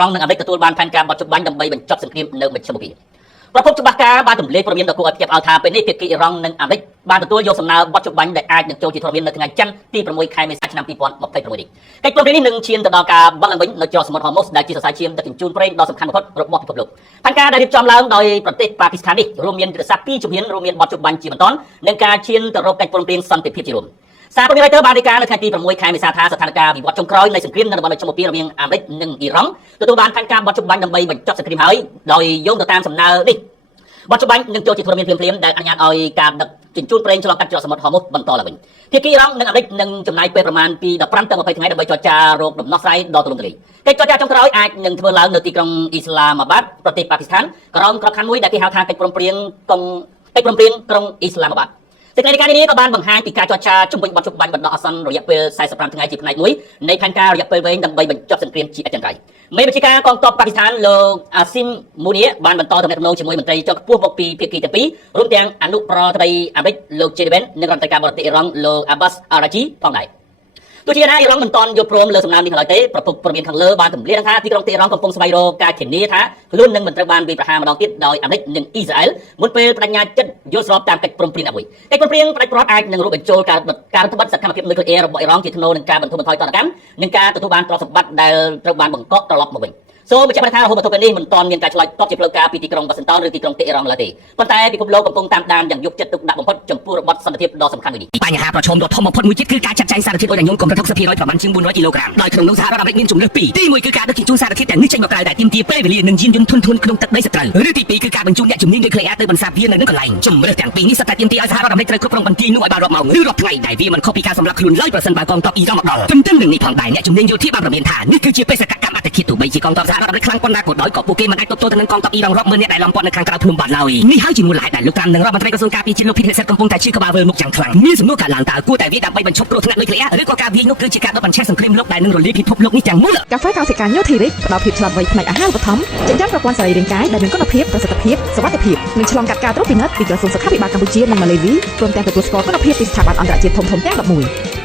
រ៉ង់និងអាមេរិកទទួលបានផែនការបោះជំបាញ់ដើម្បីបញ្ចប់សង្គ្រាមនៅមជ្ឈមបូព៌ាប្រពន្ធច្បាស់ការបានទម្លាយព័ត៌មានដ៏គួរឲ្យភ្ញាក់ផ្អើលថាពេលនេះភាគីអ៊ីរ៉ង់និងអាមេរិកបានទទួលយកសំណើបោះជំបាញ់ដែលអាចនឹងចូលជាធរមាននៅថ្ងៃច័ន្ទទី6ខែមេសាឆ្នាំ2026នេះកិច្ចព្រមព្រៀងនេះនឹងឈានទៅដល់ការបាត់ឡើងវិញនៅច្រកសមុទ្រហូម៉ូសដែលជាសរសៃឈាមដឹកជញ្ជូនប្រេងដ៏សំខាន់បំផុតរបស់ពិភពលោកផែនការដែលរៀបចំឡើងដោយប្រទេសប៉ាគីស្ថាននេះរួមមានយុទ្ធសាស្ត្រ2ជំហានរួមមានបោះជំបាញ់ជាបន្តនិងការឈានទៅរកកិច្ចព្រមព្រៀងសន្តិភាពជារួមសារព័ត៌មាន Reuters បានរាយការណ៍នៅថ្ងៃទី6ខែមេសាថាស្ថានភាពវិវត្តចុងក្រោយនៃសង្គ្រាមនៅតំបន់មជ្ឈមបូព៌ារវាងអាមេរិកនិងអ៊ីរ៉ង់ទទួលបានផែនការបោះជំបាញ់ដើម្បីបញ្ចប់សង្គ្រាមហើយដោយយោងទៅតាមសំណើនេះបោះជំបាញ់នឹងចូលជាធរមានភ្លាមៗដែលអនុញ្ញាតឲ្យការដឹកជញ្ជូនប្រេងឆ្លងកាត់ច្រកសមុទ្រហូម៉ូសបន្តឡើងវិញភាគីអ៊ីរ៉ង់និងអាមេរិកនឹងចំណាយពេលប្រមាណពី15ទៅ20ថ្ងៃដើម្បីចរចារកដំណោះស្រាយដ៏ទូលំទូលាយកិច្ចចរចាចុងក្រោយអាចនឹងធ្វើឡើងនៅទីក្រុងអ៊ីស្លាមាបាតប្រទេសប៉ាគីស្ថានក្រោមក្របខ័ណ្ឌមួយដែលគេហៅថាកិច្ចព្រមព្រៀងក្រុងអ៊ីស្លាមាបាតសេចក្តីរាយការណ៍នេះក៏បានបង្ហាញពីការចរចាជុំវិញបទជុំបាញ់បណ្ដោះអាសន្នរយៈពេល45ថ្ងៃជាផ្នែកមួយនៃផែនការរយៈពេលវែងដើម្បីបញ្ចប់សង្គ្រាមជាអចិន្ត្រៃយ៍មេបញ្ជាការកងទ័ពប៉ាគីស្ថានលោកអាស៊ីមមូនីបានបន្តទំនាក់ទំនងជាមួយមន្ត្រីជាន់ខ្ពស់មកពីភាគីទាំងពីររួមទាំងអនុប្រធានអាមេរិកលោកជេឌីបេននិងរដ្ឋមន្ត្រីការបរទេសអ៊ីរ៉ង់លោកអាបាសអារ៉ាជីផងដែរទោះជាណាអ៊ីរ៉ង់មិនទាន់យល់ព្រមលើសំណើនេះឡើយទេប្រពន្ធព័ត៌មានខាងលើបានទម្លាយថាទីក្រុងតេហ៍រ៉ង់កំពុងស្វែងរកការធានាថាខ្លួននឹងមិនត្រូវបានវាយប្រហារម្ដងទៀតដោយអាមេរិកនិងអ៊ីស្រាអែលមុនពេលបដិញ្ញាចិត្តយល់ស្របតាមកិច្ចព្រមព្រៀងមួយកិច្ចព្រមព្រៀងផ្ដាច់ព្រាត់អាចនឹងរួមបញ្ចូលការរដ្ឋបတ်សកម្មភាពនុយក្លេអ៊ែររបស់អ៊ីរ៉ង់ជាថ្នូរនឹងការបន្ធូរបន្ថយតនកម្មនិងការទទួលបានទ្រព្យសម្បត្តិដែលត្រូវបានបង្កក់ត្រឡប់មកវិញសូមបញ្ជាក់ថារហូតមកទល់ពេលនេះមិនទាន់មានការឆ្លើយតបជាផ្លូវការពីទីក្រុងវ៉ាស៊ីនតោនឬទីក្រុងតេហ៍រ៉ង់ឡើយទេប៉ុន្តែពិភពលោកកំពុងតាមដានយ៉ាងយកចិត្តទុកដាក់បំផុតចំពោះរបបសន្តិភាពដ៏សំខាន់មួយនេះបញ្ហាប្រឈមដ៏ធំបំផុតមួយទៀតគឺការចាត់ចែងសារធាតុអុយញ៉ុំកម្រិត60%ប្រមាណជាង400គីឡូក្រាមដោយក្នុងនោះសហរដ្ឋអាមេរិកមានជំរើសពីរទី1គឺការដឹកជញ្ជូនសារធាតុទាំងនេះចេញមកក្រៅដែលទាមទារពេលវេលានិងយានយន្តធុនធ្ងន់ក្នុងទឹកដីសត្រូវឬទី2គឺការបញ្ជូនអ្នកជំនាញនុយក្លេអ៊ែរទៅបន្សាបវានៅនឹងកន្លែងជំរើសទាំងពីរនេះសុទ្ធតែទាមទារឲ្យសហរដ្ឋអាមេរិកត្រូវគ្រប់គ្រងបន្ទាយនោះឲ្យបានរាប់ម៉ោងឬរាប់ថ្ងៃដែលវាមិនខុសពីការសម្លាប់ខ្លួនឡើយប្រសិនបើកងទ័ពអ៊ីរ៉ង់មកដល់ទន្ទឹមនឹងនេះផងដែរអ្នកជំនាញយោធាបានប្រមានថានេះគឺជាបេសកកម្មអត្តឃាតទោះបីជាកងទ័ពសហរដ្ឋអាមេរិកខ្លាំងប៉ុណ្ណាក៏ដោយក៏ពួកគេមិនអាចទប់ទល់ទៅនឹងកងទ័ពអ៊ីរ៉ង់រាប់ម៉ឺននាក់ដែលឡំពាត់នៅខាងក្រៅភ្នំបាតឡើយនេះហើយជាមូលហេតុដែលលោកត្រាំនិងរដ្ឋមន្ត្រីក្រសួងការពារជាតិលោកភីតនេសិតកំពុងតែជឿក្បាលវើលមុខយ៉ាងខ្លាំងមានសំណួរកើតឡើងតើគួរតែវាយដើម្បីបញ្ឈប់គ្រោះថ្នាក់នុយក្លេអ៊ែរឬក៏ការវាយនោះគឺជាការដុតបញ្ឆេះសង្គ្រាមលោកដែលនឹងរលាយពិភពលោកនេះទាំងមូលកាហ្វេកោសិកាញូធីរិកផ្ដល់ភាពឆ្លាតវៃផ្នែកអាហារូបត្ថម្ភចិញ្ចឹមប្រព័ន្ធសរីរាង្គកាយដែលមានគុណភាពប្រសិទ្ធភាពសុវត្ថិភាពនិងឆ្លងកាត់ការត្រួតពិនិត្យពីក្រសួងសុខាភិបាលកម្ពុជានិងម៉ាឡេស៊ីព្រមទាំងទទួលស្គាល់គុណភាពពីស្ថាប័នអន្តរជាតិធំៗទាំង11